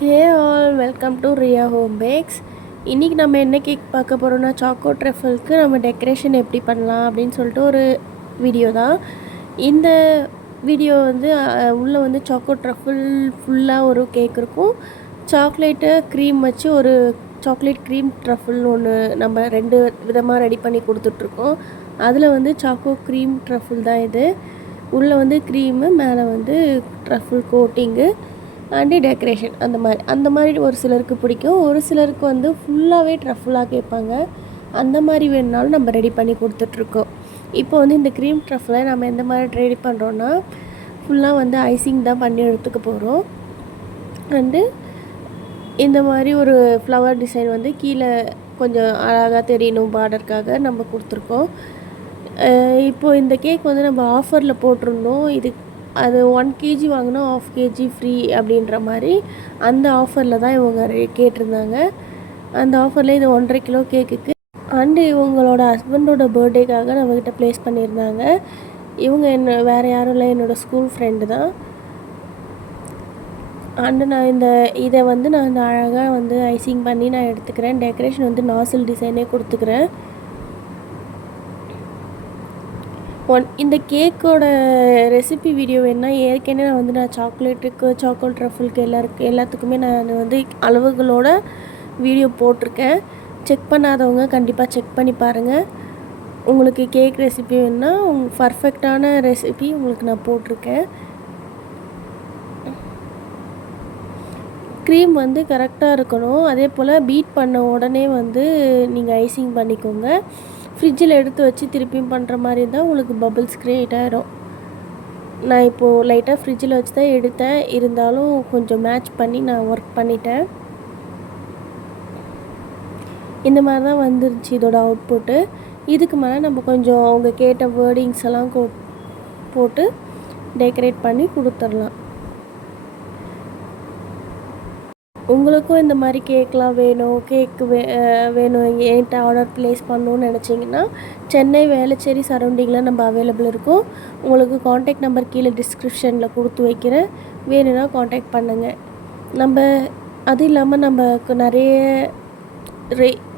Hey all welcome to Riya home bakes. இன்றைக்கி நம்ம என்ன கேக் பார்க்க போகிறோன்னா சாக்கோ ட்ரஃபலுக்கு நம்ம டெக்கரேஷன் எப்படி பண்ணலாம் அப்படின்னு சொல்லிட்டு ஒரு வீடியோ தான். இந்த வீடியோ வந்து உள்ளே வந்து சாக்கோ ட்ரஃபிள் ஃபுல்லாக ஒரு கேக் இருக்கும். சாக்லேட்டு க்ரீம் வச்சு ஒரு சாக்லேட் க்ரீம் ட்ரஃபிள்னு ஒன்று நம்ம 2 விதமாக ரெடி பண்ணி கொடுத்துட்ருக்கோம். அதில் வந்து சாக்கோ க்ரீம் ட்ரஃபிள் தான் இது. உள்ளே வந்து க்ரீமு, மேலே வந்து ட்ரஃபிள் கோட்டிங்கு அண்டு டெக்கரேஷன் அந்த மாதிரி ஒரு சிலருக்கு பிடிக்கும். ஒரு சிலருக்கு வந்து ஃபுல்லாகவே ட்ரஃபுல்லாக கேட்பாங்க. அந்த மாதிரி வேணுனாலும் நம்ம ரெடி பண்ணி கொடுத்துட்ருக்கோம். இப்போ வந்து இந்த க்ரீம் ட்ரஃபில் நம்ம எந்த மாதிரி ரெடி பண்ணுறோன்னா ஃபுல்லாக வந்து ஐசிங் தான் பண்ணி எடுத்துக்க போகிறோம். அண்டு இந்த மாதிரி ஒரு ஃப்ளவர் டிசைன் வந்து கீழே கொஞ்சம் அழகாக தெரியணும் பார்டருக்காக நம்ம கொடுத்துருக்கோம். இப்போது இந்த கேக் வந்து நம்ம ஆஃபரில் போட்டிருந்தோம். அது 1 kg வாங்கினா 1/2 kg ஃப்ரீ அப்படின்ற மாதிரி அந்த ஆஃபரில் தான் இவங்க கேட்டிருந்தாங்க. அந்த ஆஃபரில் இது 1.5 கிலோ கேக்குக்கு அண்டு இவங்களோட ஹஸ்பண்டோட பர்த்டேக்காக நம்மக்கிட்ட ப்ளேஸ் பண்ணியிருந்தாங்க. இவங்க வேறு யாரும் இல்லை, என்னோடய ஸ்கூல் ஃப்ரெண்டு தான். அண்டு நான் இதை வந்து நான் இந்த அழகாக வந்து ஐசிங் பண்ணி நான் எடுத்துக்கிறேன். டெக்கரேஷன் வந்து நாசில் டிசைனே கொடுத்துக்கிறேன். இந்த கேக்கோட ரெசிபி வீடியோ வேணுன்னா ஏற்கனவே நான் சாக்லேட்டுக்கு சாக்கோ ட்ரஃபிளுக்கு எல்லாத்துக்குமே நான் வந்து அளவுகளோட வீடியோ போட்டிருக்கேன். செக் பண்ணாதவங்க கண்டிப்பாக செக் பண்ணி பாருங்கள். உங்களுக்கு கேக் ரெசிபி வேணுன்னா பர்ஃபெக்டான ரெசிபி உங்களுக்கு நான் போட்டிருக்கேன். க்ரீம் வந்து கரெக்டாக இருக்கணும். அதே போல் பீட் பண்ண உடனே வந்து நீங்கள் ஐசிங் பண்ணிக்கோங்க. ஃப்ரிட்ஜில் எடுத்து வச்சு திருப்பியும் பண்ணுற மாதிரி இருந்தால் உங்களுக்கு பபிள்ஸ் க்ரியேட் ஆகிடும். நான் இப்போது லைட்டாக ஃப்ரிட்ஜில் வச்சு தான் எடுத்தேன். இருந்தாலும் கொஞ்சம் மேட்ச் பண்ணி நான் ஒர்க் பண்ணிட்டேன். இந்த மாதிரி தான் வந்துருச்சு இதோட அவுட்புட்டு. இதுக்கு மேலே நம்ம கொஞ்சம் அவங்க கேட்ட வேர்டிங்ஸ் எல்லாம் போட்டு டெக்கரேட் பண்ணி கொடுத்துடலாம். உங்களுக்கும் இந்த மாதிரி கேக்லாம் வேணும், வேணும் என்கிட்ட ஆர்டர் ப்ளேஸ் பண்ணணுன்னு நினச்சிங்கன்னா சென்னை வேளச்சேரி சரௌண்டிங்கில் நம்ம அவைலபிள் இருக்கும். உங்களுக்கு காண்டாக்ட் நம்பர் கீழே டிஸ்கிரிப்ஷனில் கொடுத்து வைக்கிறேன். வேணும்னா காண்டாக்ட் பண்ணுங்கள். அது இல்லாமல் நமக்கு நிறைய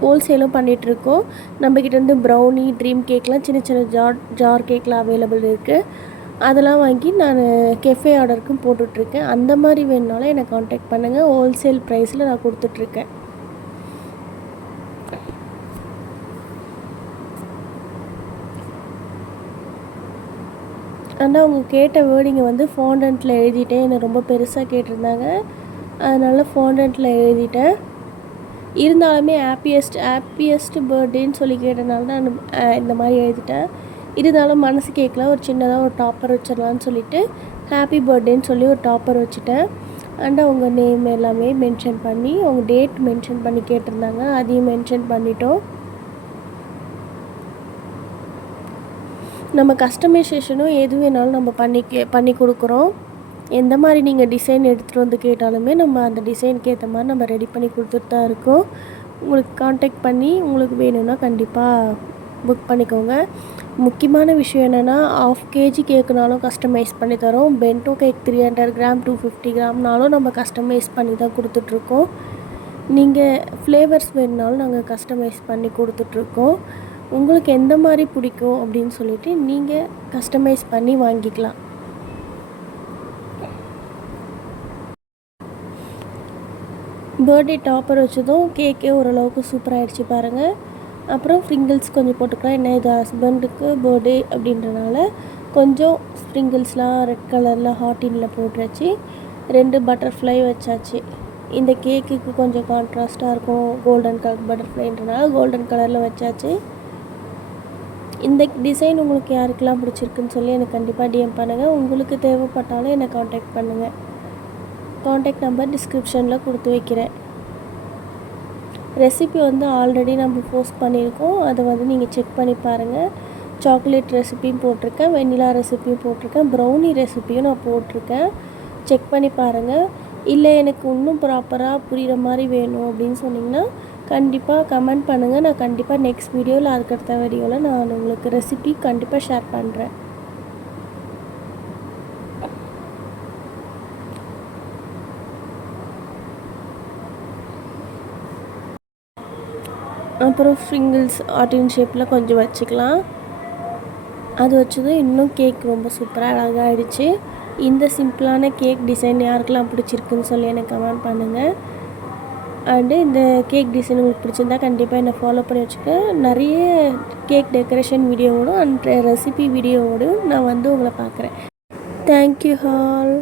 ஹோல்சேலும் பண்ணிகிட்ருக்கோம். நம்மக்கிட்டேருந்து ப்ரௌனி, ட்ரீம் கேக்லாம் சின்ன சின்ன ஜார் கேக்லாம் அவைலபிள் இருக்குது. அதெல்லாம் வாங்கி நான் கெஃபே ஆர்டருக்கும் போட்டுட்ருக்கேன். அந்த மாதிரி வேணுனாலும் என்னை காண்டாக்ட் பண்ணுங்கள். ஹோல்சேல் ப்ரைஸில் நான் கொடுத்துட்ருக்கேன். ஆனால் அவங்க கேட்ட வேர்டிங்கை வந்து ஃபாண்டன்ட்டில் எழுதிட்டேன். என்னை ரொம்ப பெருசாக கேட்டிருந்தாங்க, அதனால் ஃபாண்டன்ட்டில் எழுதிட்டேன். இருந்தாலுமே ஹாப்பியஸ்ட் பர்த்டேன்னு சொல்லி கேட்டனால நான் இந்த மாதிரி எழுதிட்டேன். இருந்தாலும் மனசு கேட்கல, ஒரு சின்னதாக ஒரு டாப்பர் வச்சிடலான்னு சொல்லிவிட்டு ஹாப்பி பர்த்டேன்னு சொல்லி ஒரு டாப்பர் வச்சுட்டேன். அண்ட் அவங்க நேம் எல்லாமே மென்ஷன் பண்ணி அவங்க டேட் மென்ஷன் பண்ணி கேட்டிருந்தாங்க, அதையும் மென்ஷன் பண்ணிட்டோம். நம்ம கஸ்டமைசேஷனும் எது வேணாலும் நம்ம பண்ணி கொடுக்குறோம். எந்த மாதிரி நீங்கள் டிசைன் எடுத்துகிட்டு வந்து கேட்டாலுமே நம்ம அந்த டிசைனுக்கு ஏற்ற மாதிரி நம்ம ரெடி பண்ணி கொடுத்துட்டு தான் இருக்கோம். உங்களுக்கு காண்டாக்ட் பண்ணி உங்களுக்கு வேணும்னா கண்டிப்பாக புக் பண்ணிக்கோங்க. முக்கியமான விஷயம் என்னென்னா 1/2 kg கேக்குனாலும் கஸ்டமைஸ் பண்ணி தரோம். பென்டோ கேக் 300 கிராம் 250 கிராம்னாலும் நம்ம கஸ்டமைஸ் பண்ணி தான் கொடுத்துட்ருக்கோம். நீங்கள் ஃப்ளேவர்ஸ் வேணுனாலும் நாங்கள் கஸ்டமைஸ் பண்ணி கொடுத்துட்ருக்கோம். உங்களுக்கு எந்த மாதிரி பிடிக்கும் அப்படின்னு சொல்லிவிட்டு நீங்கள் கஸ்டமைஸ் பண்ணி வாங்கிக்கலாம். பர்த்டே டாப்பர் வச்சதும் கேக்கே ஓரளவுக்கு சூப்பராகிடுச்சு பாருங்கள். அப்புறம் ஸ்ப்ரிங்கிள்ஸ் கொஞ்சம் போட்டுக்கலாம். என்ன இது ஹஸ்பண்டுக்கு பர்த்டே அப்படின்றனால கொஞ்சம் ஸ்ப்ரிங்கிள்ஸ்லாம் ரெட் கலரில் ஹாட்டினில் போட்டுருச்சு. 2 பட்டர்ஃப்ளை வச்சாச்சு. இந்த கேக்குக்கு கொஞ்சம் கான்ட்ராஸ்ட்டாக இருக்கும், கோல்டன் கலர் பட்டர்ஃப்ளைன்றனால கோல்டன் கலரில் வச்சாச்சு. இந்த டிசைன் உங்களுக்கு யாருக்கெல்லாம் பிடிச்சிருக்குன்னு சொல்லி எனக்கு கண்டிப்பாக டிஎம் பண்ணுங்கள். உங்களுக்கு தேவைப்பட்டாலும் என்னை காண்டாக்ட் பண்ணுங்கள். காண்டாக்ட் நம்பர் டிஸ்கிரிப்ஷனில் கொடுத்து வைக்கிறேன். ரெசிபி வந்து ஆல்ரெடி நம்ம போஸ்ட் பண்ணியிருக்கோம், அதை வந்து நீங்கள் செக் பண்ணி பாருங்கள். சாக்லேட் ரெசிப்பியும் போட்டிருக்கேன், வெண்ணிலா ரெசிப்பியும் போட்டிருக்கேன், ப்ரௌனி ரெசிப்பியும் நான் போட்டிருக்கேன். செக் பண்ணி பாருங்கள். இல்லை எனக்கு இன்னும் ப்ராப்பராக புரிகிற மாதிரி வேணும் அப்படின்னு சொன்னிங்கன்னா கண்டிப்பாக கமெண்ட் பண்ணுங்கள். நான் கண்டிப்பாக நெக்ஸ்ட் வீடியோவில் அதுக்கடுத்த வீடியோவில் நான் உங்களுக்கு ரெசிபி கண்டிப்பாக ஷேர் பண்ணுறேன். அப்புறம் ஃப்ரிங்கிள்ஸ் ஆர்டின் ஷேப்பில் கொஞ்சம் வச்சுக்கலாம். அது வச்சதும் இன்னும் கேக் ரொம்ப சூப்பராக அழகாகிடுச்சு. இந்த சிம்பிளான கேக் டிசைன் யாருக்கெல்லாம் பிடிச்சிருக்குன்னு சொல்லி எனக்கு கமெண்ட் பண்ணுங்கள். அண்டு இந்த கேக் டிசைன் உங்களுக்கு பிடிச்சிருந்தா கண்டிப்பாக என்னை ஃபாலோ பண்ணி வச்சுக்க. நிறைய கேக் டெக்கரேஷன் வீடியோவோடும் அண்ட் ரெசிபி வீடியோவோடும் நான் வந்து உங்களை பார்க்குறேன். Thank you all.